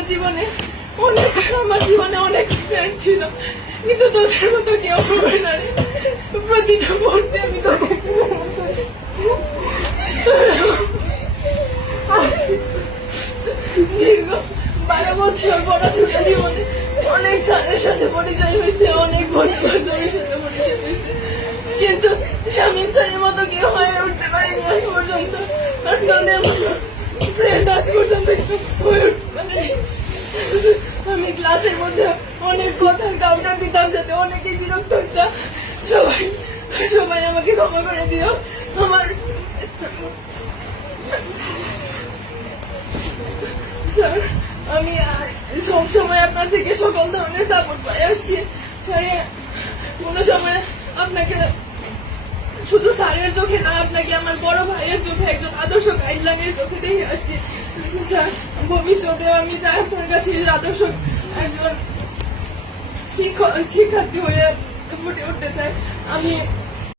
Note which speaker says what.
Speaker 1: আমার জীবনে, অনেক, আমার জীবনে অনেক ফ্রেন্ড ছিল। কিন্তু তোদের মতো কেউ হবে না। প্রতিটা মুহূর্তে আমি দীর্ঘ বারো বছর জীবনে অনেক স্যারের সাথে পরিচয় হয়েছে, অনেক বন্ধু বান্ধবের সাথে পরিচয় হয়েছে। কিন্তু স্বামী স্যারের মতো কেউ হয়ে উঠতে পারেনি আজ পর্যন্ত। আর তোদের মতো ফ্রেন্ড আজ পর্যন্ত হয়ে উঠতে পারেনি আমি ক্লাসের মধ্যে অনেক কথা কাউন্টার দিতাম যাতে অনেকেই বিরক্ত হতাম সবাই সবাই আমাকে ক্ষমা করে দিও। আমার স্যার, আমি সব সময় আপনার থেকে সকল ধরনের সাপোর্ট পাই। আসছি। স্যার, কোনো সময় আপনাকে শুধু স্যারের চোখে না, আপনাকে আমার বড় ভাইয়ের চোখে, একজন আদর্শ গাইডলাইনের চোখে দেখে আসছি। ভবিষ্যতে আমি চাই আপনার কাছে আদর্শ একজন শিক্ষক শিক্ষার্থী হয়ে ফুটে উঠতে চাই। আমি